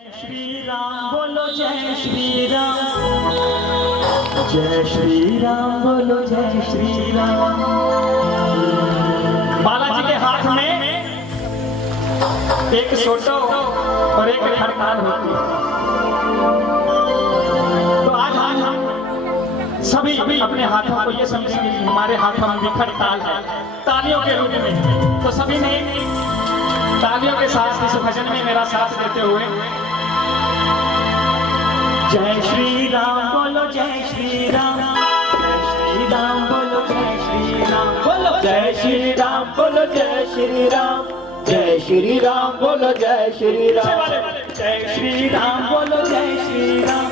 श्री राम बोलो जय श्री राम, जय श्री राम बोलो जय श्री राम। बालाजी के हाथ में एक सोटो और एक खड़ताल होती है। तो आज हम सभी अपने हाथों को ये समझेंगे कि हमारे हाथों में भी खड़ताल है तालियों के रूप में। तो सभी ने तालियों के साथ इस भजन में मेरा साथ देते हुए जय श्री राम बोलो जय श्री राम, जय श्री राम बोलो जय श्री राम, बोलो जय श्री राम बोलो जय श्री राम, जय श्री राम बोलो जय श्री राम, जय श्री राम बोलो जय श्री राम,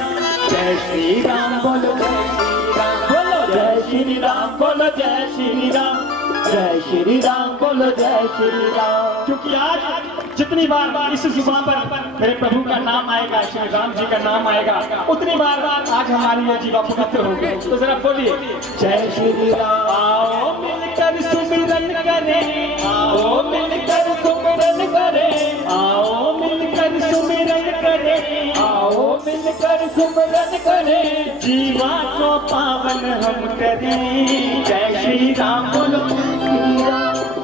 जय श्री राम बोलो जय श्री राम, बोलो जय श्री राम बोलो जय श्री राम, जय श्री राम बोलो जय श्री राम। क्योंकि आज जितनी बार इस जुबान पर मेरे प्रभु का नाम आएगा, श्री राम जी का नाम आएगा, उतनी बार आज हमारी ये जीवा पवित्र होगी। तो जरा बोलिए जय श्री राम। आओ मिलकर सुमिरन करें, आओ मिलकर सुमिरन करें, आओ मिलकर सुमिरन करें, आओ मिलकर सुमिरन करें, जीवा को पावन हम करें। जय श्री राम बोलो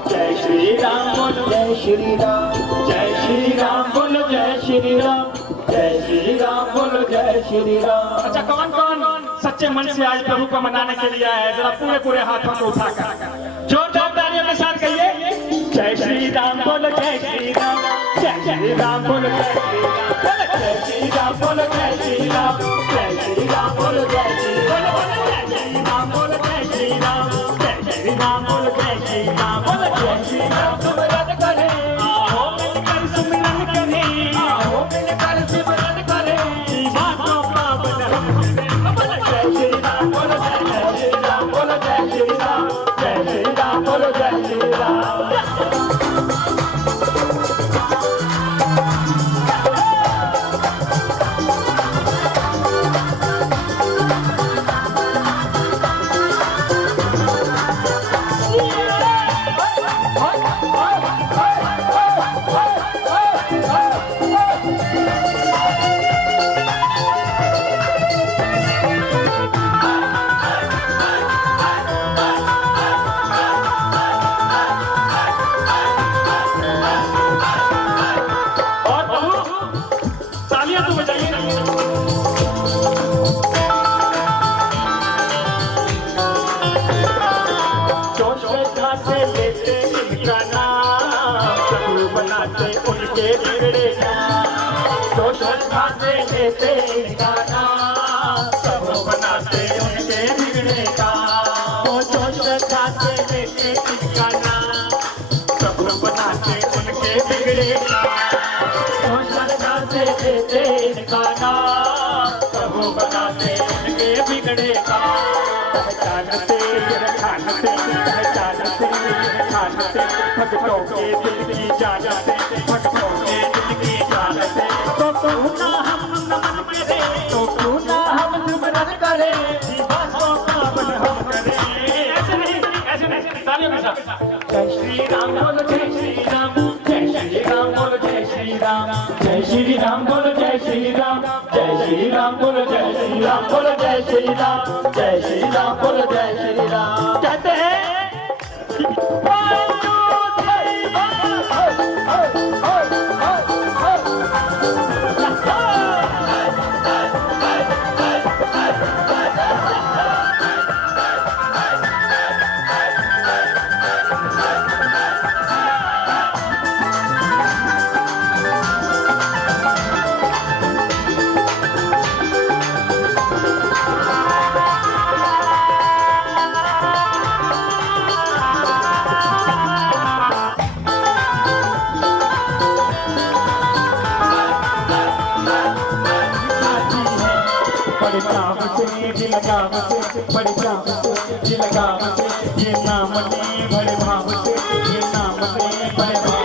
जय श्री राम बोलो जय श्री राम, जय श्री राम बोलो जय श्री राम, जय श्री राम बोलो जय श्री राम। अच्छा कौन कौन सच्चे मन से आज प्रभु को मनाने के लिए आया है? जरा पूरे पूरे हाथों को उठाकर जोरदार तालियों के साथ कहिए जय श्री राम बोलो जय श्री राम, जय श्री राम बोलो जय श्री राम, जय श्री राम बोलो जय श्री राम, जय श्री राम बोलो जय श्री राम, जय श्री राम बोलो जय श्री राम, जय श्री राम बोलो जय श्री राम, बोलो जय श्री राम। सुमिरन करें, आओ मिलकर सुमिरन करें, आओ मिलकर सुमिरन करें, जीवा को पावन हम करें। बोलो जय श्री राम बोलो जय श्री राम, बोलो जय श्री राम, जय श्री राम बोलो जय श्री राम। उनके बिगड़े तो श्रद्धा से लेते इनका नाम, सब बनाते उनके बिगड़े का, तो श्रद्धा से लेते इनका नाम, सब बनाते उनके बिगड़े का, तो श्रद्धा से लेते इनका नाम, सब बनाते उनके बिगड़े का। पहचानते पहचानते पहचानते पहचानते भक्तों के दिल की जानते, भक्तों के दिल की जानते, तो क्यों ना हम नमन करें, तो क्यों ना हम सुमिरन करें, जीवा को पावन हम करें। ऐसे नहीं तालियों के साथ जय श्री राम बोलो जय श्री राम, जय श्री राम बोलो जय श्री राम, जय श्री राम बोलो जय श्री राम, जय श्री राम बोलो जय श्री राम, बोलो जय श्री राम, जय श्री राम बोलो जय श्री राम। कहते हैं बड़े जाम से ये लगाम से, ये नाम ने बड़े भाव से, ये नाम ने बड़े भाव।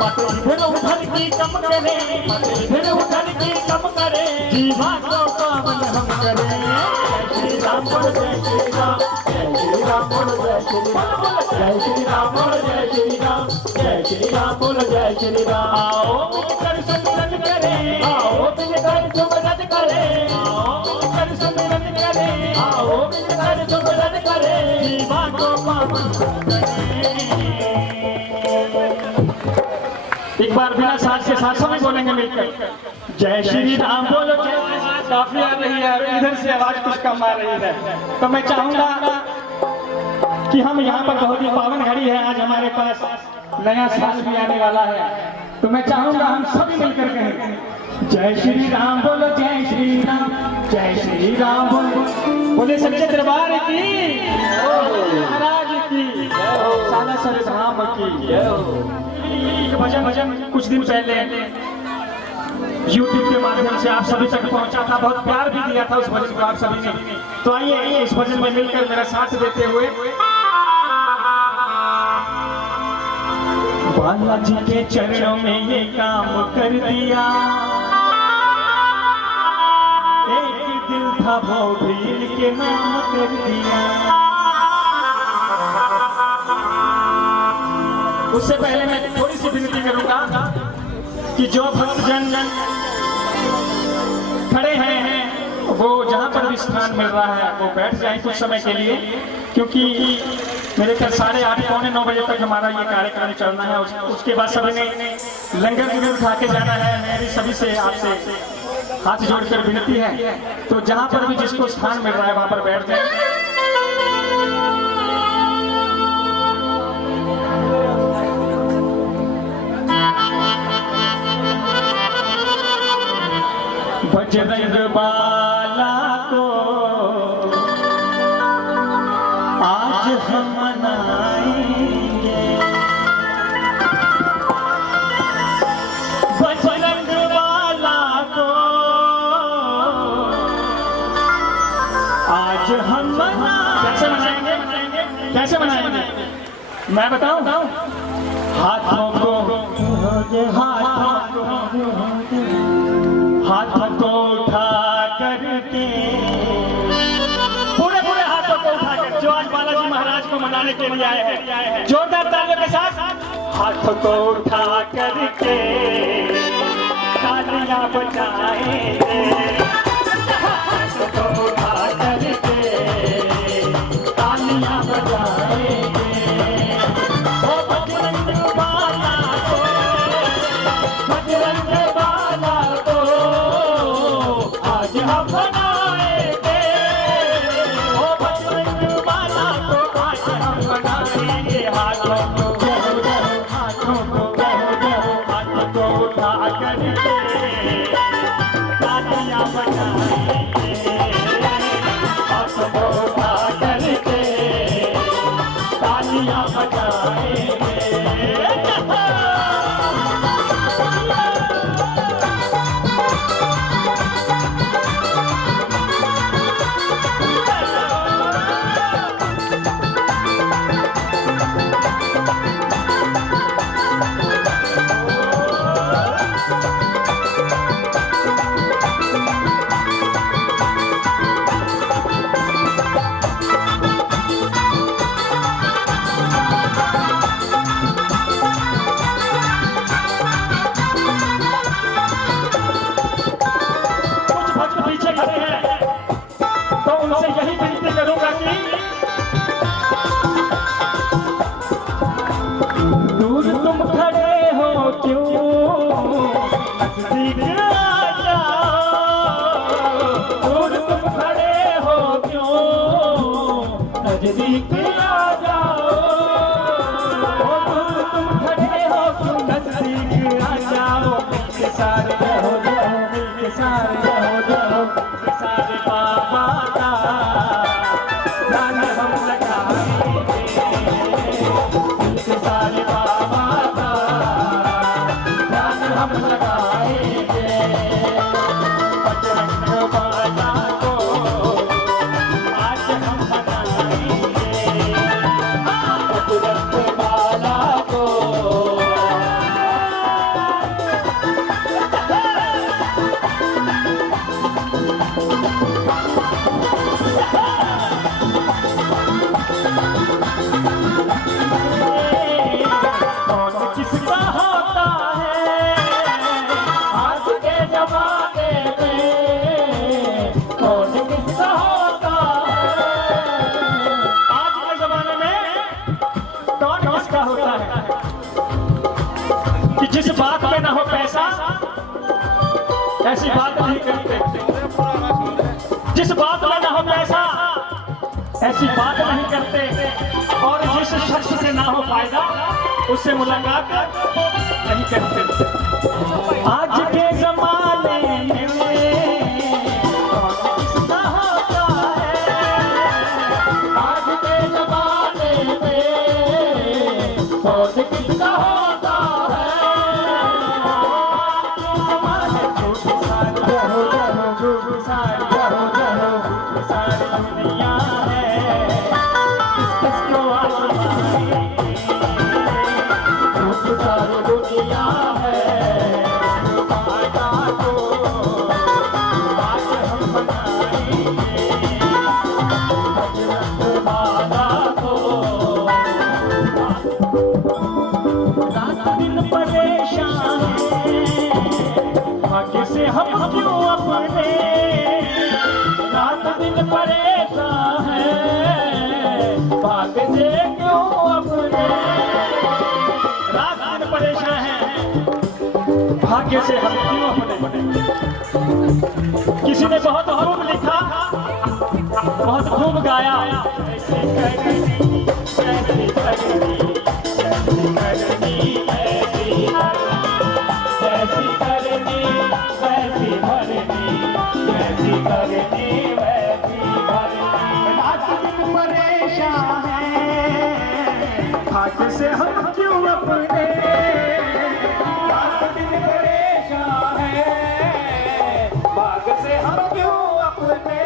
बातें इधर उधर की कम करे, बातें इधर उधर की कम करे, जीवा को पावन हम करें। जय श्री राम बोलो जय श्री राम, जय श्री राम बोलो जय श्री राम, जय श्री राम बोलो जय श्री राम, जय श्री राम बोलो जय श्री राम। आओ मिलकर सुमिरन करें, आओ मिलकर सुमिरन करें, आओ मिलकर सुमिरन करें, आओ मिलकर सुमिरन करें, जीवन को पावन करें। एक बार बिना साथ के साथ में बोलेंगे मिलकर, जय श्री राम बोलो जय। काफी आ रही है, इधर से आवाज कुछ कम आ रही है, तो मैं चाहूंगा कि हम यहाँ पर बहुत ही पावन घड़ी है, आज हमारे पास नया साल भी आने वाला है, तो मैं चाहूंगा हम सभी मिलकर कहें जय श्री राम बोलो जय श्री राम, जय श्री राम बोलो। बोले सच्चे दरबार की, महाराज की, साला सर धाम की। भजन कुछ दिन पहले YouTube के माध्यम से आप सभी तक पहुंचा था, बहुत प्यार भी दिया था उस भजन को आप सभी ने, तो आइए इस भजन में मिलकर मेरा साथ देते हुए बालाजी के चरणों में ये काम कर दिया, एक दिल था वो भील के नाम कर दिया। उससे पहले मैं थोड़ी सी विनती करूंगा कि जो भक्तजन खड़े हैं वो जहां पर भी स्थान मिल रहा है वो बैठ जाएं कुछ समय के लिए, क्योंकि मेरे ख्याल 8:30 पौने 9 बजे तक हमारा ये कार्यक्रम चलना है। उसके बाद सभी ने लंगर खा के जाना है। मेरी सभी से आपसे हाथ जोड़कर विनती है, तो जहां पर भी जिसको स्थान मिल रहा है वहां पर बैठ जाए। बजरंग बाला को आज हम मनाएंगे, बजरंग बाला को आज हम कैसे मनाएंगे, कैसे मनाएंगे मैं बताऊं? हाथों को हाथों को उठा करके, पूरे हाथों को उठा कर, जो आज बालाजी महाराज को मनाने के लिए आए हैं, जोरदार तालियों के साथ हाथों को उठा करके तालियां बजाएंगे, हाथों को उठा करके तालियां बजाएंगे। ओ बजरंग बाला को, बजरंग बाला को आज हम मनाएंगे, ओ बजरंग बाला को आज हम मनाएंगे। हाथों को उठा करके तालियां बजाएंगे, हाथों को उठा करके तालियां बजाएंगे। दूर तुम खड़े हो क्यों, नजदीक आ जाओ, दूर तुम खड़े हो क्यों, नजदीक आ जाओ, दूर तुम खड़े हो क्यों, नजदीक आ जाओ। मिलके सारे रहो रहो, मिलके सारे रहो रहो, मिलके सारे बाबा का ध्यान हम लगाएंगे, मिलके सारे बाबा का ध्यान हम लगाएंगे। बजरंग बाला को आज हम मनाएंगे, किसका होता है कि जिस बात में ना हो पैसा, ऐसी बात नहीं करते। जिस बात में ना हो पैसा, ऐसी बात नहीं करते। और जिस शख्स से ना हो फायदा, उससे मुलाकात नहीं करते। आज के जमाने में किसका होता है? आज के जमाने में कौन किसका होता है? सारी दुनिया है, किसको सारी दुनिया है। फायदा को आज हम बनाएंगे, बजरंग बाला को। रात दिन परेशान है, भाग्य से हम क्यों अपने। रात दिन परेशान है, भाग्य से क्यों अपने। रात दिन परेशान है, भाग्य से हम क्यों अपने। किसी ने बहुत खूब लिखा, बहुत खूब गाया। ऐसी करनी, ऐसी करनी, ऐसी करनी, ऐसी करनी, वैसी भरनी, ऐसी करनी, वैसी भरनी। रात दिन परेशान है, भाग्य से हम क्यों अपने। रात दिन परेशान है, भाग्य से हम क्यों अपने।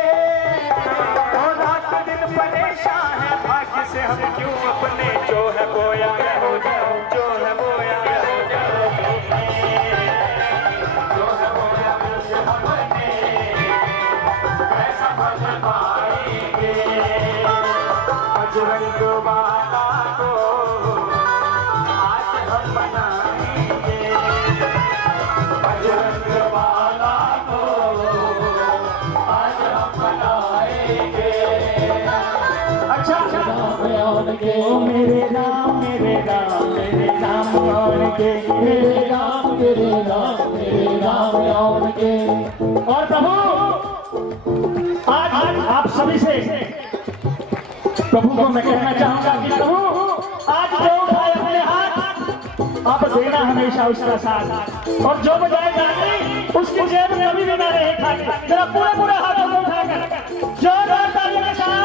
रात दिन परेशान है, भाग्य से हम क्यों अपने। जो है बोया हो जाओ, जो है बोया हो जाओ, जो है बोया हमने ऐसा भर पाएंगे। बजरंग बाला को आज हम बनाएंगे, बजरंग बाला को आज हम बनाएंगे। अच्छा ओ मेरे राम, मेरे राम, मेरे राम के, मेरे राम, मेरे राम, मेरे राम के। और प्रभु आज आप सभी से प्रभु को मैं कहना चाहूंगा कि प्रभु आज जो उठाए अपने हाथ, आप देना हमेशा उसका साथ। और जो बजाय गाने उसकी जेब में अभी भी ना रहे खाली। जरा पूरे पूरे हाथों को उठाकर जोरदार ताली के साथ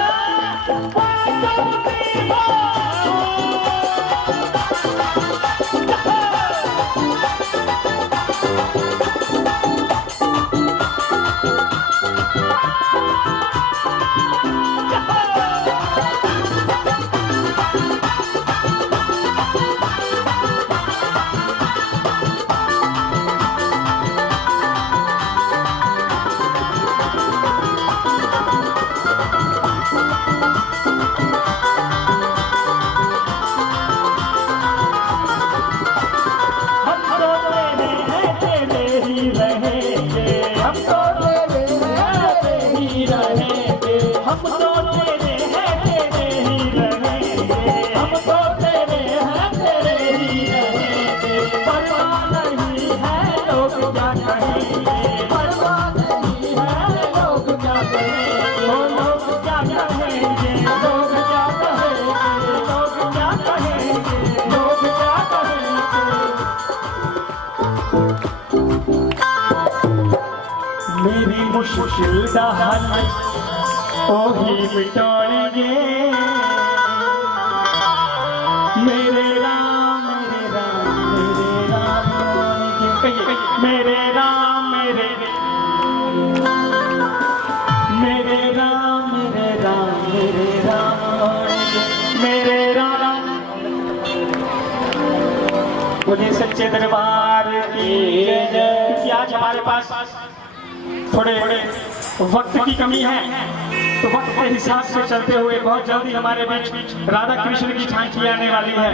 मेरी मुश्किल दा हल ओही मिटाएंगे। मेरे राम, मेरे राम, मेरे राम मेरे राम, मेरे मेरे राम, मेरे राम, मेरे राम, मेरे राम। बोले सच्चे दरबार की जय। क्योंकि आज हमारे पास थोड़े वक्त की कमी है, तो वक्त के हिसाब से चलते हुए बहुत जल्दी हमारे बीच राधा कृष्ण की झांकी आने वाली है।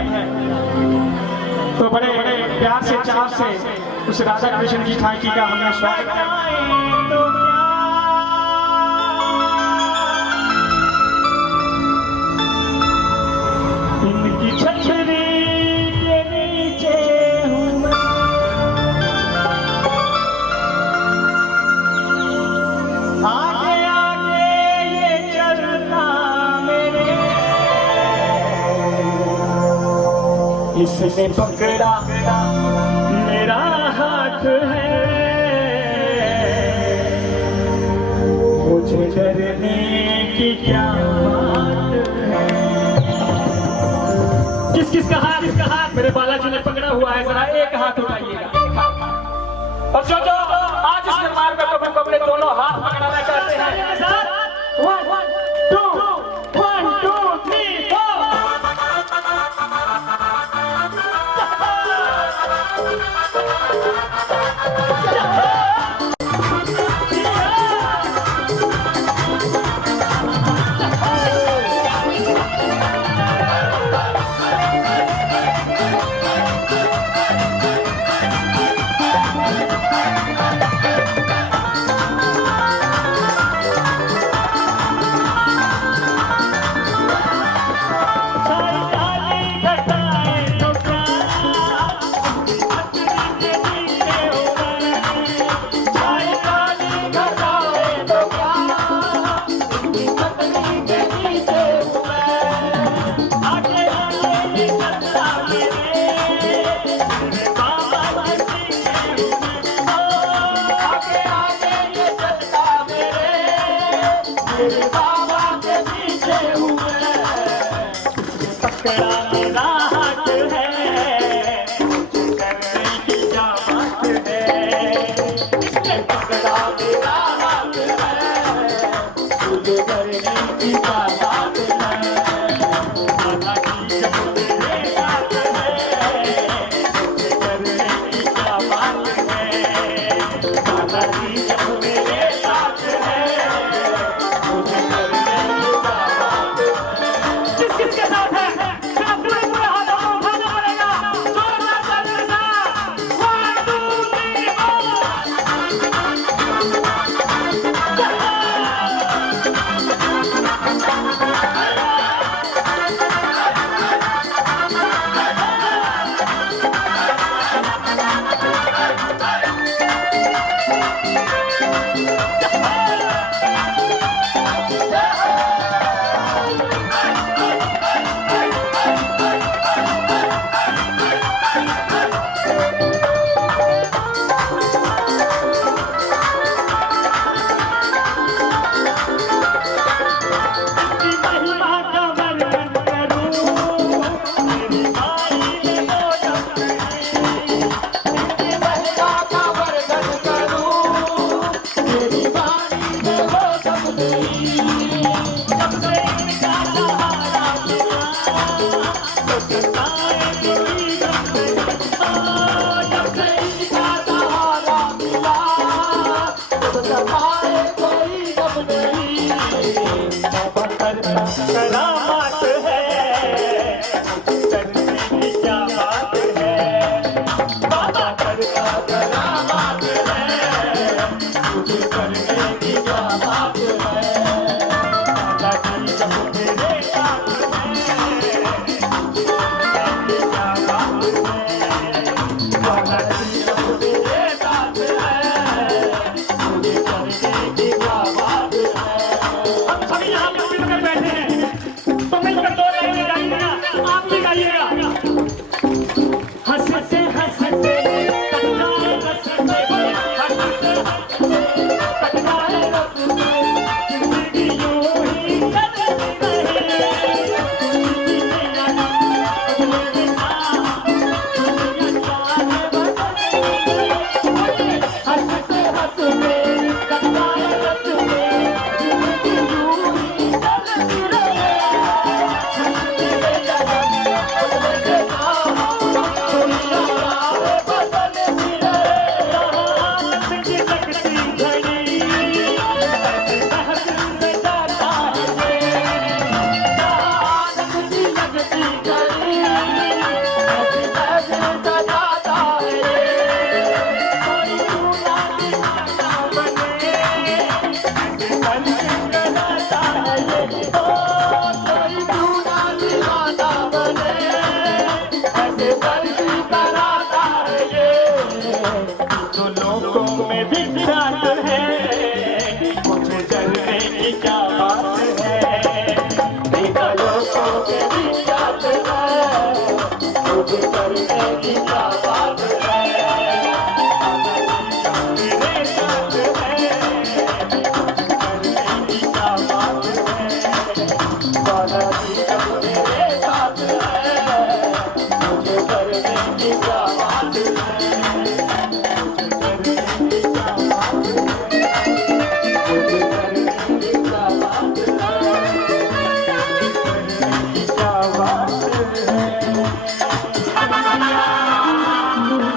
तो बड़े बड़े प्यार से चाव से उस राधा कृष्ण की झांकी का हमने स्वागत किया। इनकी छतरी किसने पकड़ा मेरा हाथ है, मुझे डरने की क्या बात है। किस किस का हाथ मेरे बालाजी ने पकड़ा हुआ है, जरा एक हाथ उठाइएगा। और जो आज इस दरबार में प्रभु अपने दोनों हाथ पकड़ाना चाहते हैं, 1 2 1 2 3 4। मुझे करने की क्या बात है, मेरे साथ है, करने की क्या बात है, बालाजी जब मेरे साथ है, मुझे करने की क्या बात है, मुझे करने की क्या बात है, मुझे करने की क्या बात है, क्या बात है।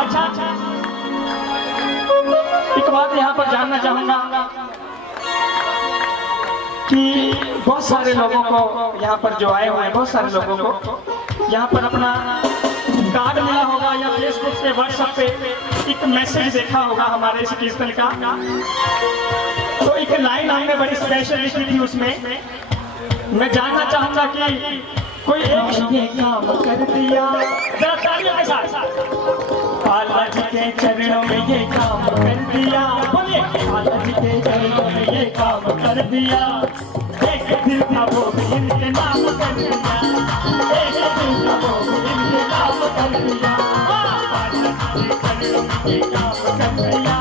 अच्छा, एक बात यहाँ पर जानना चाहूंगा कि बहुत सारे लोगों को यहाँ पर जो आए हुए हैं, बहुत सारे लोगों को यहाँ पर अपना कार्ड मिला होगा या फेसबुक पे व्हाट्सएप पे एक मैसेज देखा होगा हमारे इस कीर्तन का। तो एक लाइन हमने बड़ी स्पेशल लिखी थी, उसमें मैं जानना चाहूंगा कि कोई एक ये काम कर दिया, जरा तालियों के साथ, बालाजी के चरणों में ये काम कर दिया, बोलिए बालाजी के चरणों में ये काम कर दिया, एक दिल का वो भी इनके नाम कर दिया, एक दिल का वो भी इनके नाम कर दिया, बालाजी के चरणों में ये काम कर दिया,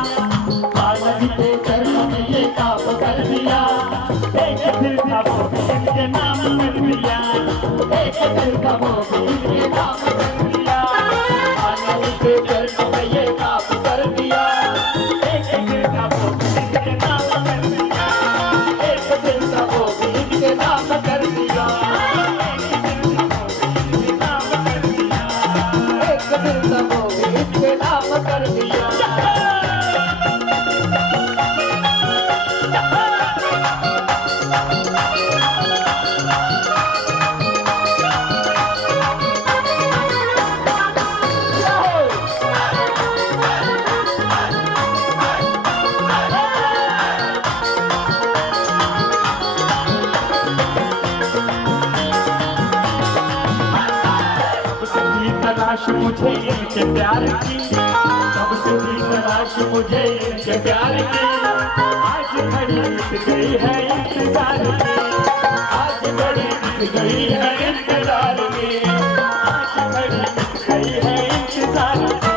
बालाजी के चरणों में ये काम कर दिया, एक दिल का वो भी इनके नाम कर दिया, एक दिल का वो भी इनके नाम कर दिया, बालाजी के चरणों में ये काम कर दिया, एक दिल का वो भी इनके नाम कर दिया, एक दिल का वो भी इनके नाम कर दिया, एक दिल का वो भी इनके नाम कर दिया। तलाश मुझे इनके प्यार की, कब से भी तलाश मुझे इनके प्यार की, आज घड़ी बीत गई है इंतजार की, आज घड़ी बीत गई है इंतजार की, आज घड़ी बीत गई है इंतजार की,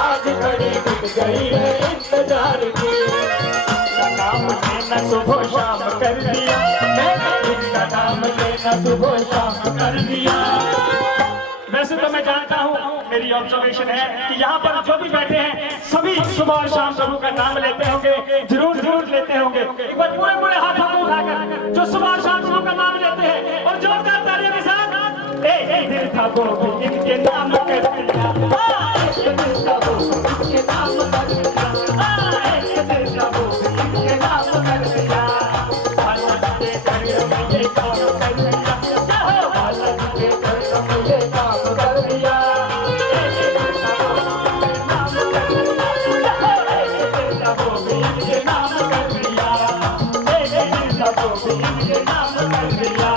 आज घड़ी बीत गई है इंतजार की, इनका नाम लेना सुबह शाम कर दिया, मैंने इनका नाम लेना सुबह शाम कर दिया। वैसे तो मैं जानता हूँ, मेरी ऑब्जर्वेशन है कि यहाँ पर जो भी बैठे हैं सभी सुबह और शाम प्रभु का नाम लेते होंगे, जरूर जरूर लेते होंगे। एक बार पूरे पूरे हाथों को उठाकर जो सुबह और शाम प्रभु का नाम लेते हैं और जोरदार तालियों के साथ, एक दिल का वो भी इनके नाम कर दिया, एक दिल का वो भी इनके नाम कर दिया, एक दिल का वो भी इनके नाम कर दिया, बालाजी के चरणों में ये काम कर दिया, बालाजी के चरणों में ये काम कर दिया, इनके नाम कर दिया, एक दिल का वो भी इनके नाम कर दिया,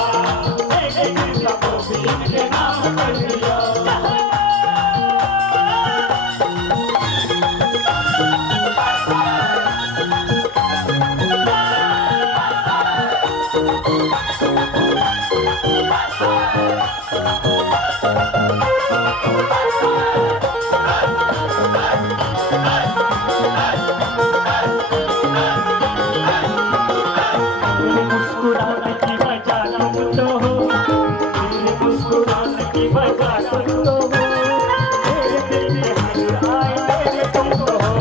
एक दिल का वो भी इनके नाम कर दिया। मुस्कुराने की वजह तुम तो हो, मुस्कुराने की वजह तुम तो हो, मेरे दिल के हर आईने में तुम तो हो,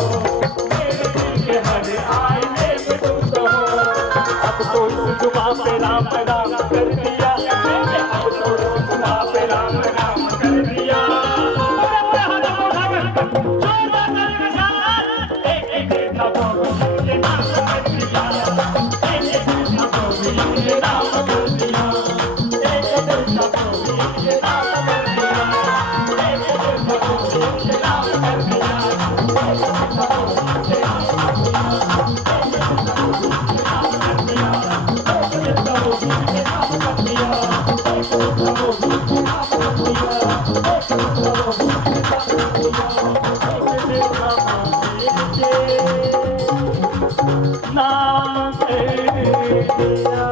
मेरे दिल के हर आईने में तुम तो हो, अब तो इस जुबान पे राम राम कर दिया, अब तो इस जुबान पे राम राम कर दिया, एक दिल का वो भी नाम कर दिया, एक दिल का वो भी नाम कर दिया, एक दिल का वो भी नाम कर दिया, एक दिल का वो भी नाम कर दिया, एक दिल का वो भी नाम कर दिया, एक दिल का वो भी नाम कर दिया, एक दिल का वो भी नाम कर दिया, एक दिल का वो भी नाम कर दिया, एक दिल का वो भी नाम कर दिया।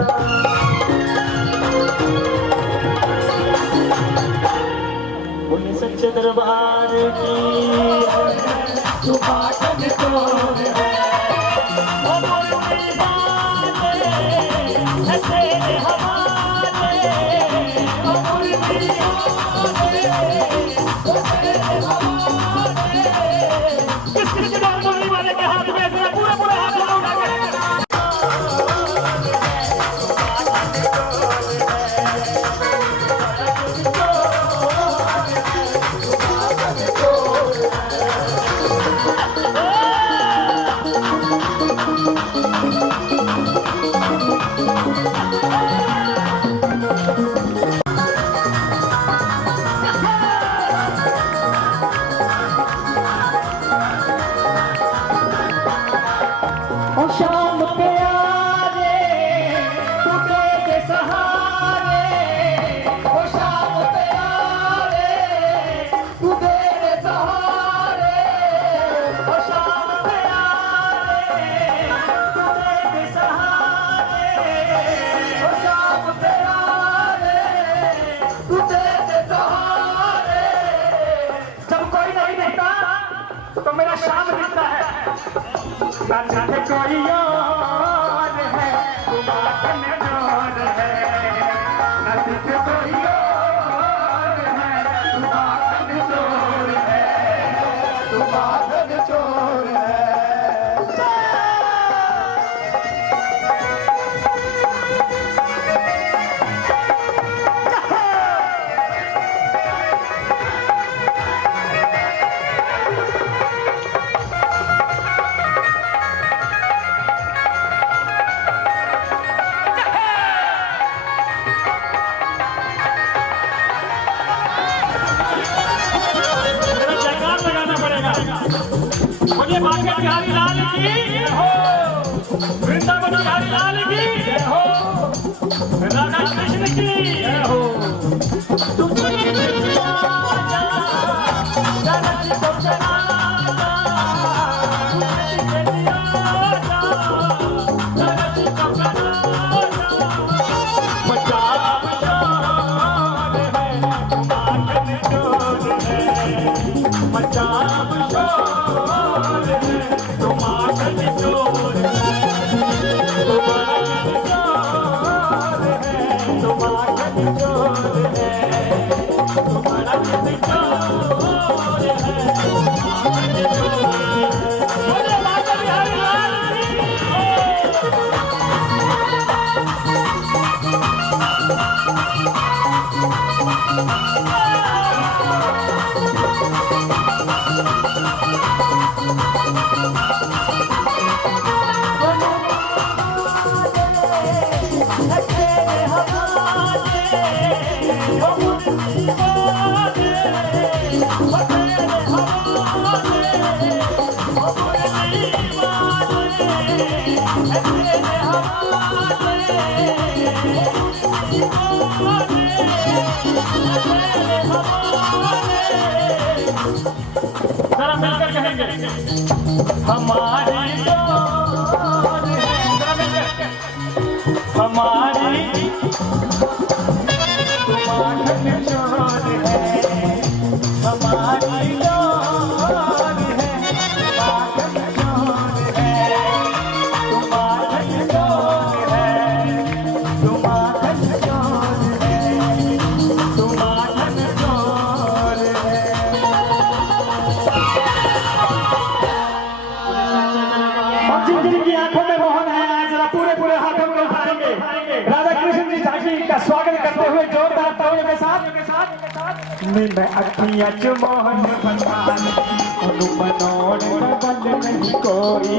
बोलिए सच्चे सच्चे दरबार की तू पाटन चोर है। ओ मुरली वाले है तेरे हवाले, ओ मुरली वाले है तेरे हवाले। किस मुरली वाले के हाथ में जरा पूरे पूरे हाथ में उठा के शाम प्यारे तू दे सहारे, ओ शाम प्यारे तू दे सहारे, ओ शाम प्यारे तू दे सहारे, ओ शाम प्यारे तू दे सहारे। जब कोई नहीं दिखता तो मेरा शाम दिखता है, साथ कोई और है तुमाकन जोर है, नसीब कोई और है तुमाकन जोर है, तुमाकन जोर है। मुझे भाग्य बिहारी लाल की जय हो, वृंदावन बिहारी लाल की जय हो, राधा कृष्ण की जय हो। जरा मिलकर कहेंगे हमारी डोर है, जरा मिलकर हमारी तुम्हारी डोर है, हमारी डोर है, तुम्हारी डोर है, तुम्हारी डोर है, तुम्हारी डोर है, तुम्हारी डोर है। और जिन जिन की आंखों में मोहन है जरा पूरे पूरे हाथों में उठाएंगे, राधा कृष्ण जी झांकी का स्वागत करते हुए जोरदार तालियों के साथ मैं अखियां जो मोहन फरमान उनु मनोन बल नहीं कोई,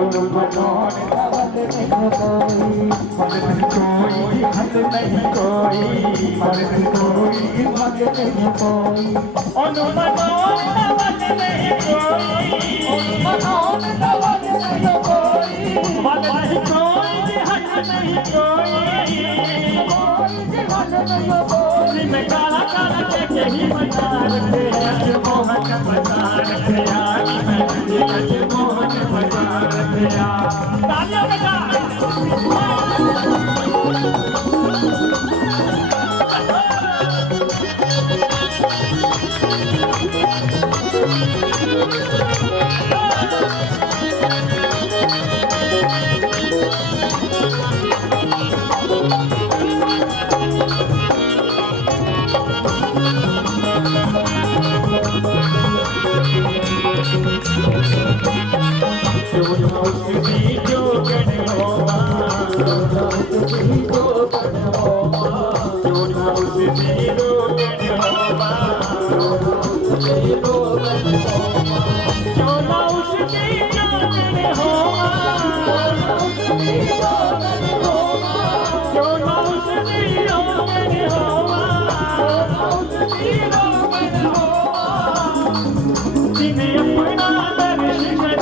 उनु मनोन बल नहीं कोई, मदद कोई हद नहीं कोई, मदद कोई हद नहीं कोई, उनु मनोन बल नहीं कोई, उनु मनोन बल नहीं कोई, मदद नहीं कोई हद नहीं कोई, कोई हद नहीं कोई। मैं काला काला के ही बता रखे आज मोहन बता रखे आज, मैं आज मोहन बता रखे आज। तालियां बजा उसकी जोगन होवा उसकी जोगन होवा उसकी जोगन होवा उसकी जोगन होवा जोना उसकी जोगन होवा उसकी जोगन होवा जोना उसकी जोगन होवा उसकी जोगन होवा जिन्हें अपना दर्शन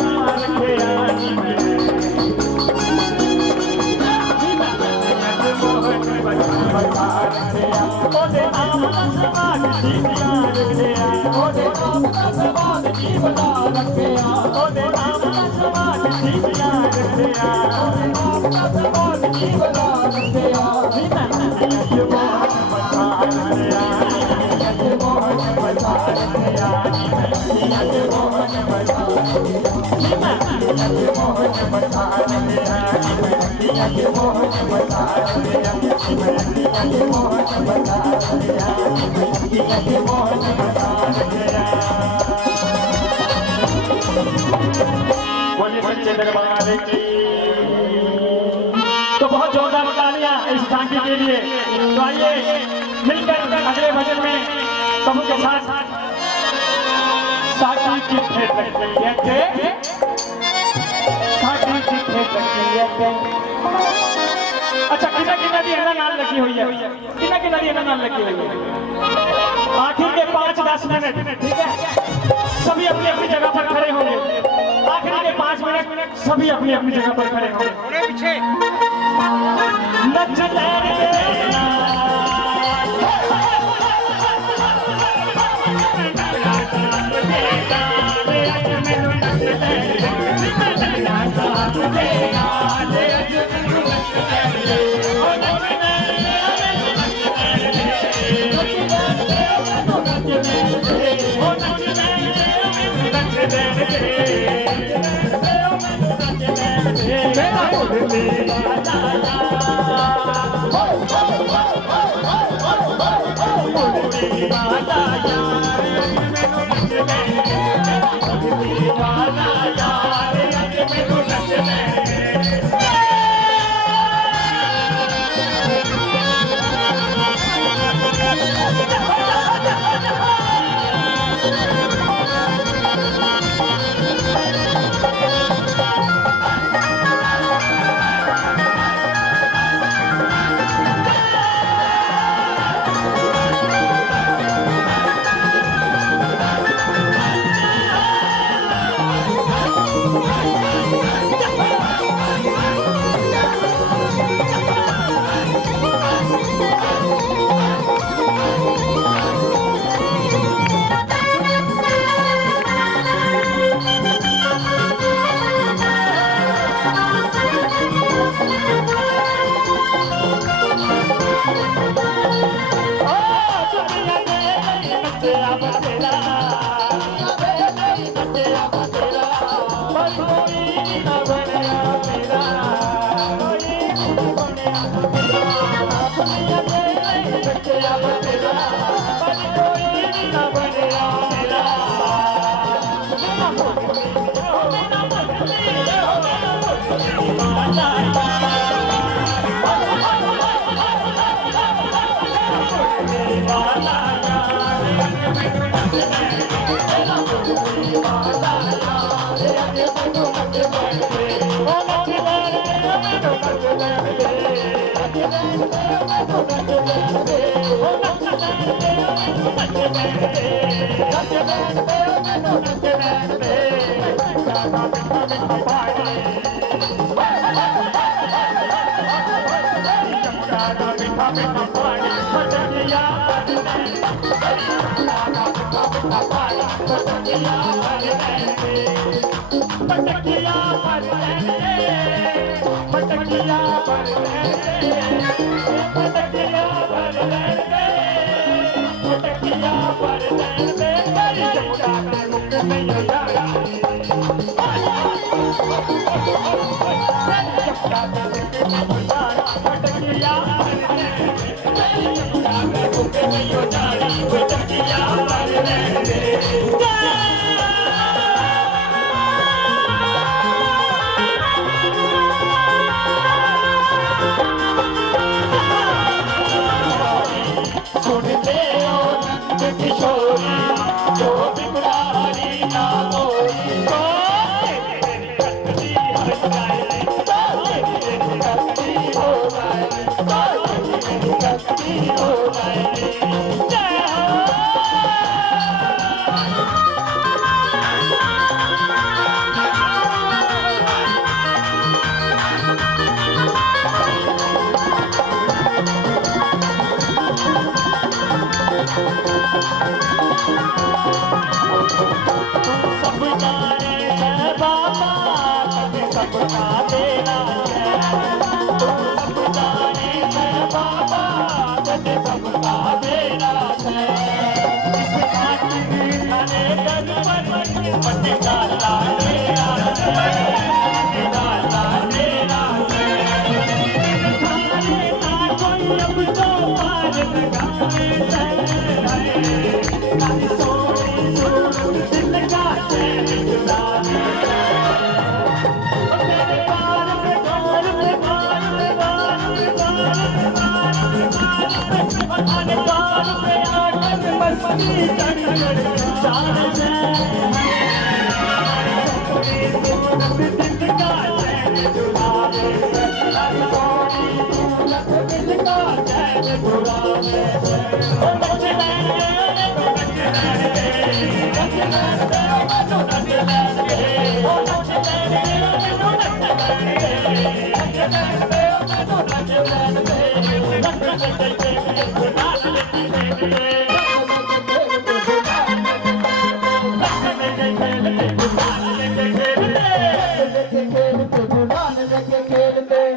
तो बहुत जोरदार तालियां इस झांकी के लिए। तो आइए मिलकर अगले भजन में प्रभु के साथ साकी की भेंट रखी थे साकी की भेंट रखी है। अच्छा किना किना दी है नाल लगी हुई है किना किना दी है नाल लगी हुई है। आखिर के 5-10 मिनट ठीक है सभी अपनी अपनी जगह पर खड़े होंगे। आखिर के 5 मिनट सभी अपनी अपनी जगह पर खड़े होंगे। पीछे सबका तेरा है, तू सब जाने है बाबा, जग सबका तेरा है। इस माटी खाने दर पर मत डाला तेरा है, मत डाला तेरा है। खाने का कोई अब तो पार लगाए है, काली सोनी सोनू दिल का चैन चुराए। तेरे पार पे पार पे पार पे पार पे पार पे पार पे आकर मस्ती कर चार है, सोनी दिल का चैन चुराए, काली सोनी दिल का चैन चुराए।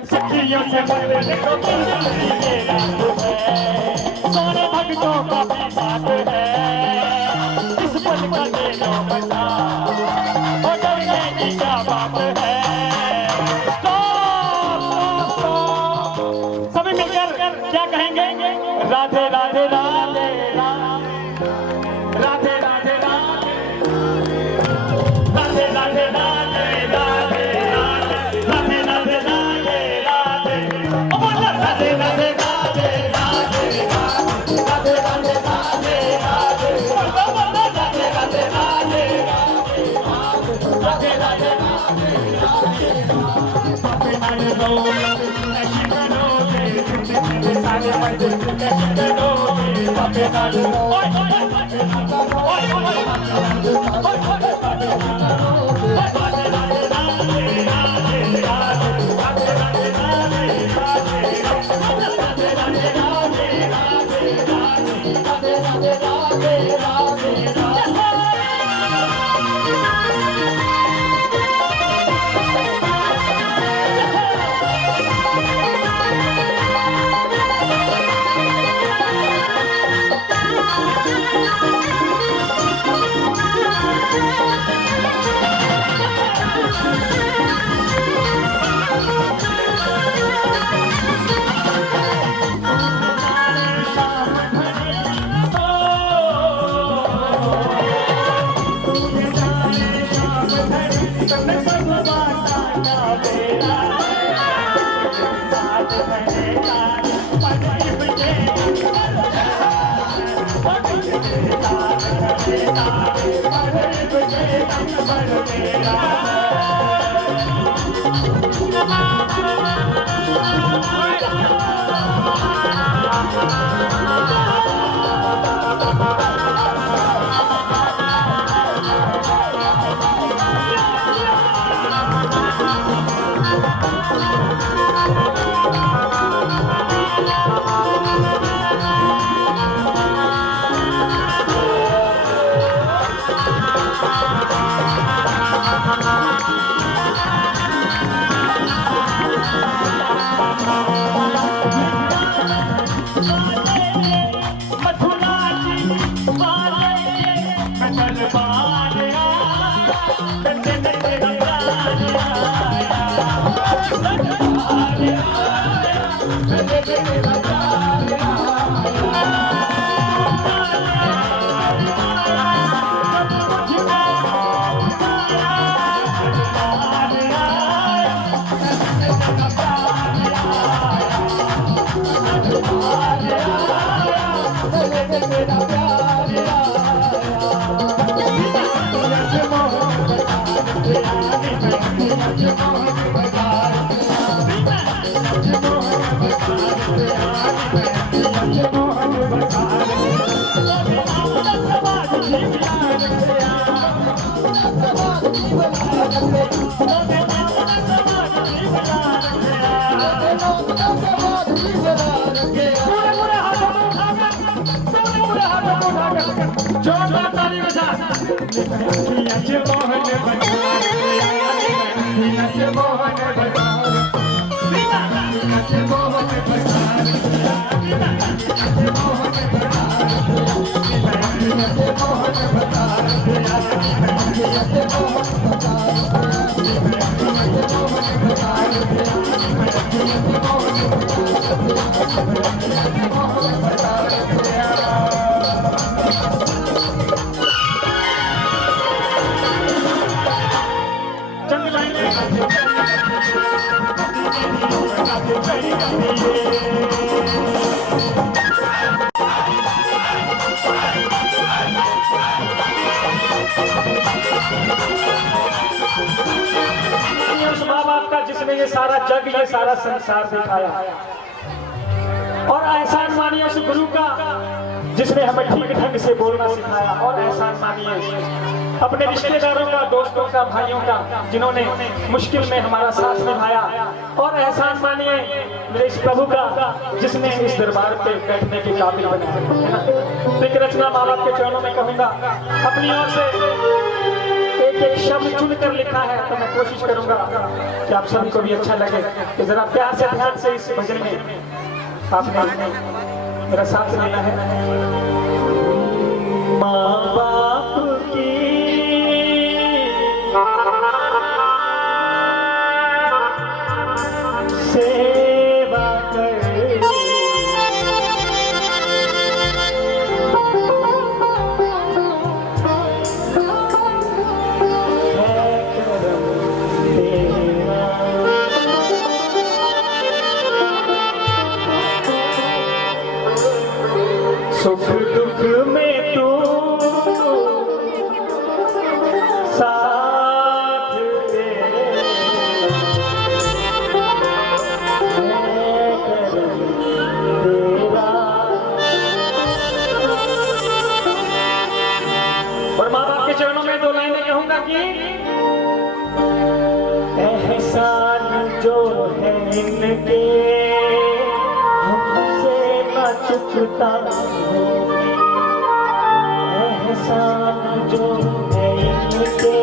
सखियों से बड़े को सोने भक्तों का भी साथ है, इस पल का दे दो बता, वो डरने की क्या बात है। सभी मिलकर क्या कहेंगे? राधे राधे राधे राधे राधे राधे राधे राधे राधे राधे राधे राधे राधे राधे ओ बोला राधे राधे राधे राधे राधे राधे राधे राधे बोला राधे राधे राधे राधे राधे पापे नाल रोल सारे मर्द पापे नाल जोरदार ताली बजा। जिसने ये सारा जग ये सारा संसार दिखाया, और एहसान मानिए उस गुरु का जिसने हमें ठीक ढंग से बोलना सिखाया, और एहसान मानिए अपने रिश्तेदारों का, दोस्तों का, भाइयों का जिन्होंने मुश्किल में हमारा साथ निभाया, और एहसान मानिए मेरे इस प्रभु का जिसने इस दरबार पे बैठने के काबिल बनाया। तो एक रचना माँ बाप के चरणों में कहूंगा, अपनी ओर से एक शब्द चुन कर लिखा है, तो मैं कोशिश करूंगा कि आप सभी को भी अच्छा लगे। तो जरा प्यार से ध्यान से इस भजन में आपने मेरा साथ लेना है। माँ बाप की सेवा कर, सुख दुख में तू साथ दे, तेरा। और माँ बाप के चरणों में दो लाइनें कहूंगा कि एहसान जो है इनके हमसे न चुकता, एहसान जो है इनके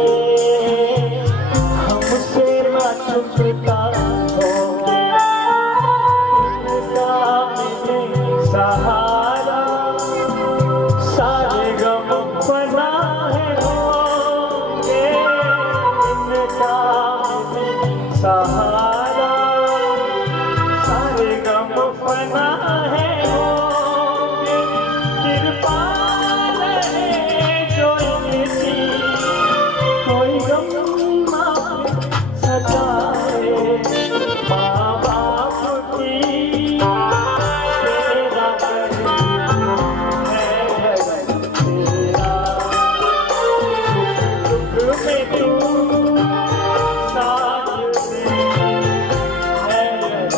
हमसे न चुकता हो, इनका मिले सहारा सारे गम बना है होंगे, इनका मिले सहारा सारे गम बना है होंगे, कृपा कोई गम सजाए, माँ बाप की सेवा करे है तेरा, सुख दुख में तू साथ दे है तेरा।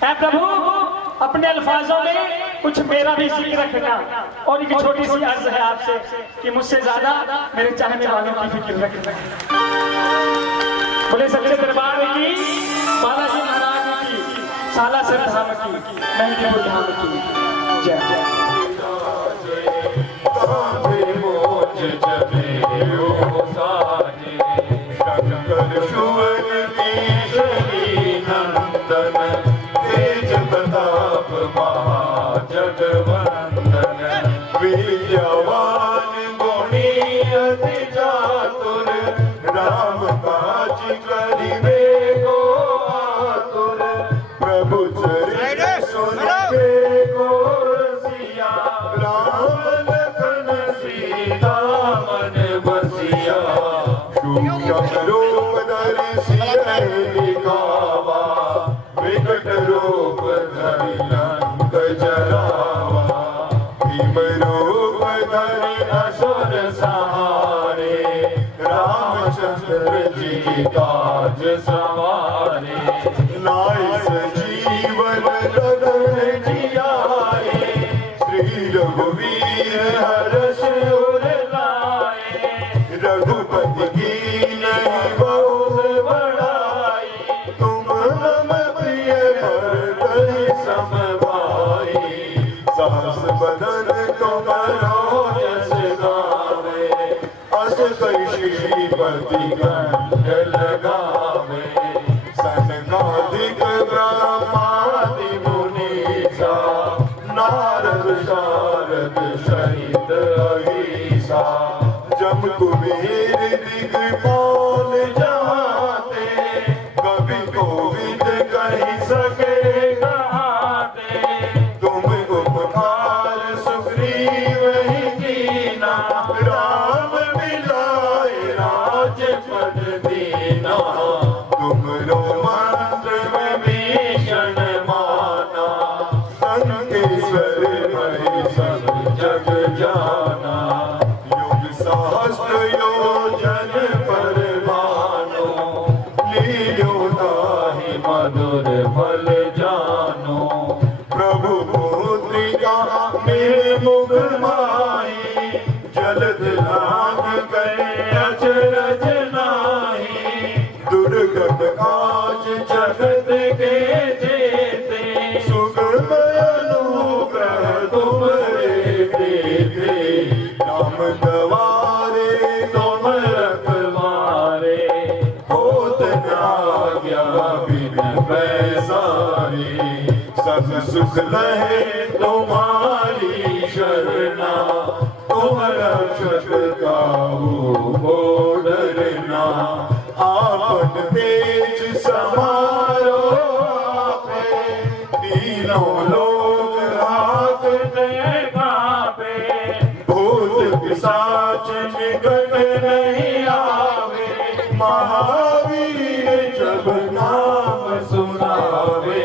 ऐ प्रभु अपने अल्फाजों में कुछ मेरा भी जिक्र रखना, और एक छोटी सी अर्ज है आपसे कि मुझसे ज्यादा मेरे चाहने वालों की फिक्र रखना। बोले सच्चे दरबार की, बालाजी महाराज की, साला से धाम की, महंगी धाम की जय जय। विद्यावान गुणी अति चातुर, राम काज करिबे को आतुर। प्रभु चरित सुनिबे को रसिया, राम लखन सीता मन बसिया। सूक्ष्म रूप धरि सिय दिखावा, विकट रूप धरि लंक जरावा। भीम रूप धरि असुर सहारे, रामचंद्र जी काज सवारे। नाय सजीवन गगन जियाए, श्री रघुवीर हर्ष उर लाए। रघुपति की नहीं बहु बड़ाई, तुम मम प्रिय भरतहि सम भाई। सहस बदन तुम्हारो यश गावे, अस कई श्रीपति कंठ लगावे। सनकादिक ब्रह्मादि मुनीसा, नारद शारद सहित अहिसा। जम कुबेर दिगपाल जाते, कवि कोविद कहि सके कहाते। तुम उपकार सुग्रीव ही कीना, राम मिलाए राजपद दीना। तुमरो मंत्र विभीषण माना, संकेश्वर भय सब जग जाना। युग सहस्र योजन पर भानो, लील्यो ताहि मधुर फल जानो। प्रभु मुद्रिका मेरे मुख माही, जलद लाग गए अचरज नाही। दुर्गम काज जगत के जेते, सुगम अनुग्रह तुमरे देते। नाम गवारे तुम रखवारे, होत न आज्ञा बिन पैसारे। सब सुख लहे तुम्हारी शरणा, तुम रक्षक काहू को डरना। आपन तेज समारो आपे, तीनों लोग हाकते कांपे। भूत पिशाच निकट नहीं आवे, महावीर जब नाम सुनावे।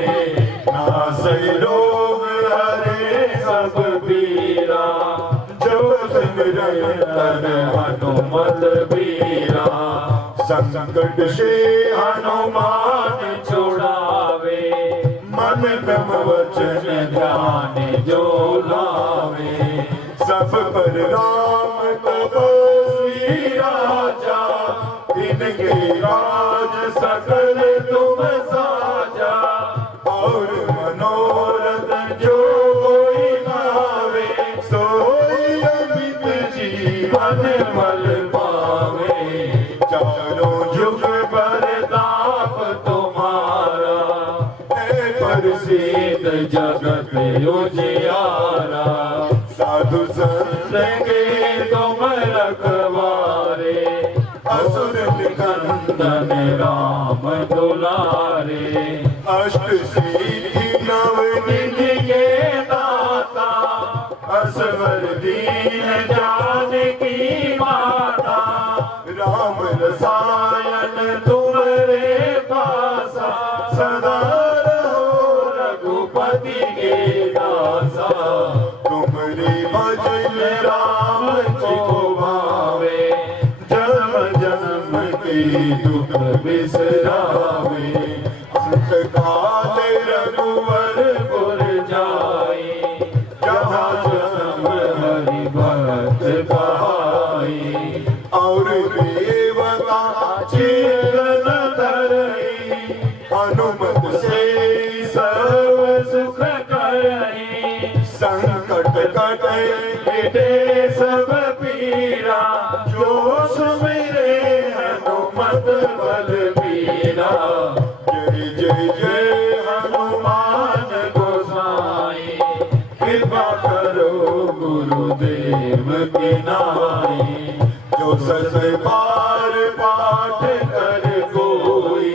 नासै रोग हरे सब पीरा, जब सिमरन तन हनुमत बीरा। संकट से हनुमान छुड़ावे, मन क्रम वचन ध्यान जो लावे। सब पर राम तपस्वी राजा, इनके राज सकल तुम साजा। और मनोरथ जो कोई गावे, सोई अमित जीवन फल पावे। चारों जुग परताप तुम्हारा, है प्रसिद्ध जगत उजियारा। साधु संत के तुम रखवारे, असुर निकंदन राम दुलारे। अष्ट सिद्धि नव निधि के दाता, असवर दीन जानकी माता। राम रसायन तुम्हारे पासा, सदा रहो रघुपति के दासा। तुमरी भजन राम को भावे, जन्म जन्म के दुख बिसरावे। अंत काल चिंतन धरई, हनुमत से सर्व सुख करई। संकट कटे मिटे सब पीरा, जो सुमिरे हनुमत बलबीरा। जय जय जय हनुमान गोसाई, कृपा करो गुरुदेव की नाई। जो सत बार पाठ कर कोई,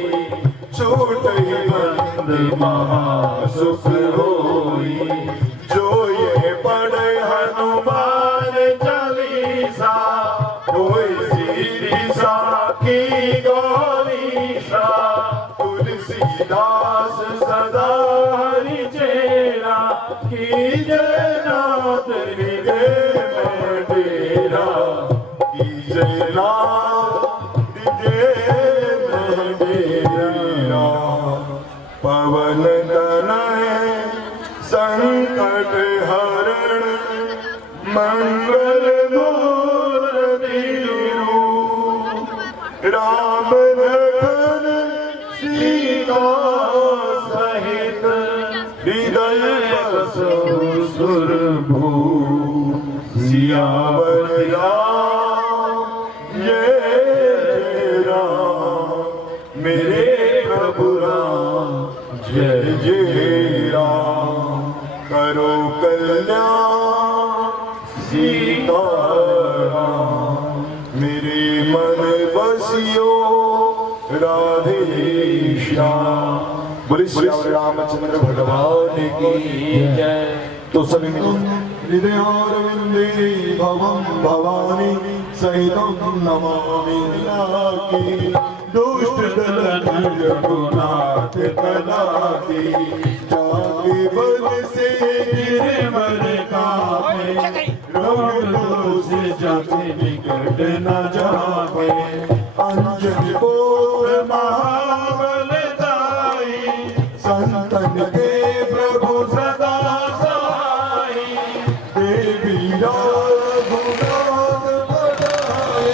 छूटहि बंद महा सुख होई। जो ये पढ़े हनुमान चालीसा, होय सीरीसा की गौरीसा। तुलसीदास सदा हरि चेरा, कीजय नाथ हृदय में डेरा। कीजय नाथ हृदय में डेरा। पवन तनय संकट हरण, मंगल मूर्ति रूप। राम लखन सीता सहित, हृदय बसो सुरभूप। सियावर जय जय राम, मेरे प्रभु राम जय जय राम। करो कल्याण सीता राम, मेरे मन बसियो राधे श्याम। बोले श्री रामचंद्र भगवान की जय। तो सभी मिलो हृदयारविंदे भवं भवानी सहितं नमामि। की दुष्ट दलन रघुनाथ कला की, जाके बल से निर्मल कामे। रोग दोष जाके निकट न जावे, अंजन पुर महाबल दाई। संतन के प्रभु सदा सहाय, देवी रघुनाथ बनाए।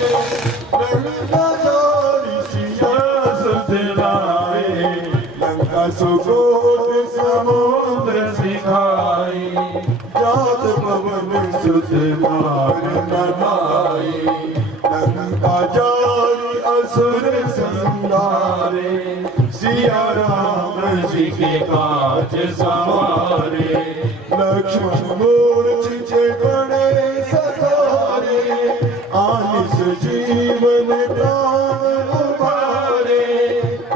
लंकाचारी सिया सुध लाए, लंका सुकोट समुद्र सिखाई। जात पवन सुत मार न भाई, लंकाचारी असुर संहारे। सिया राम जी के काज सवारे, लक्ष्मण मूर्छित पड़े सतारे। आनिस जीवन प्राण उबारे,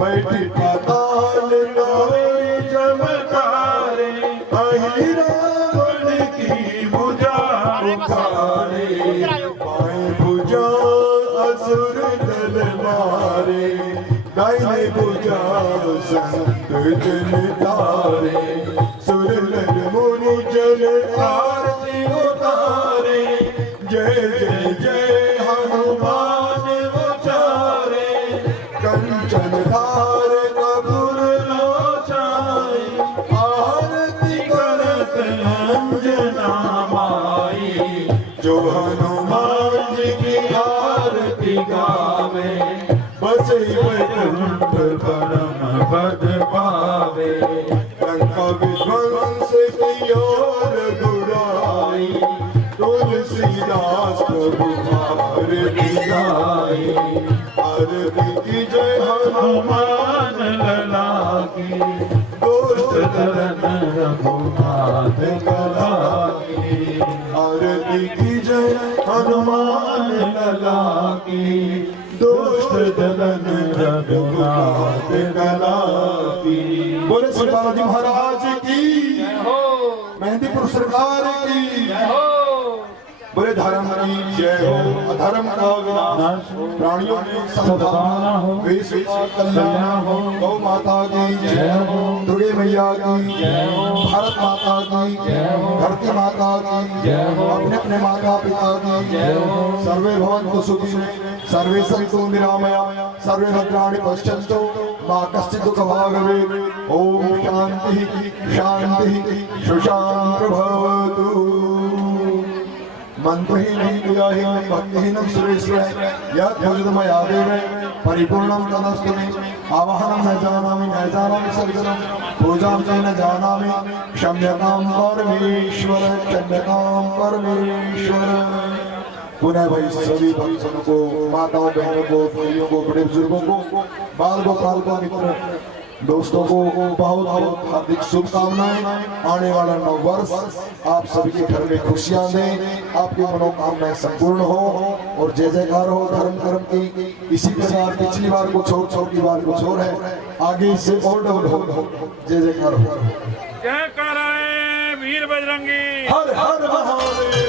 बैठे पाताल गावे चमकारे। अहि रावण की भुजा उखाड़े, बाएं भुजा असुर दल मारे। दाहिने भुजा संत जन तारे, सुर नर मुनि जन आरती उतारे। जय जय जय हनुमान उचारे, कंचन धार कपूर लोचाई। आरती करत अंजना माई, जो हनुमान जी की आरती गावे। बस वैकुंठ परम पद पावे, लंका विध्वंस की ओर बुराई। तुलसीदास प्रभु आरती गाई। आरती की जय हनुमान लला की, दुष्ट दलन रघुनाथ कला की। आरती की जय हनुमान लला की, दुष्ट दलन रघुनाथ कला की। बोले श्री बालाजी महाराज की, मेहंदीपुर सरकार की। बोले धर्म की जय हो, अधर्म का विनाश, प्राणियों में सद्भावना हो, वेश कल्याण हो। गौ माता की जय हो, दुर्गे मैया की जय हो, भारत माता की जय हो, धरती माता की जय हो, अपने अपने माता पिता की जय हो। सर्वे भवन्तु सुखिनो, सर्वे सन्तु निरामया, सर्वे भद्राणि पश्यन्तु, मा कश्चित् दुःखभाग् भवेत्। ओम शांति शांति सुशांत भवतु। मंत्रहीन क्रियाहीन भक्तिहीनं सुरेश्वर यत् भजतमयादेव परिपूर्णं तदस्तु मे आवाहनं न जानामि सवितरं पूजां च न जानामि क्षम्यतां परमेश्वर पुनः भाई सभी भक्तों को, माताओं बहनों को, भाइयों को, बड़े बुजुर्गों को, बाल गोपाल को, मित्र दोस्तों को बहुत बहुत हार्दिक शुभकामनाएं। आने वाला नव वर्ष आप सभी के घर में खुशियां दें, आपकी मनोकामनाएं संपूर्ण हो और जय जयकार हो धर्म कर्म की। इसी प्रकार पिछली बार कुछ और, चौथी बार कुछ और है, आगे इससे और डबल हो। जय जयकार हो। जय कराए वीर बजरंगी। हर हर महादेव।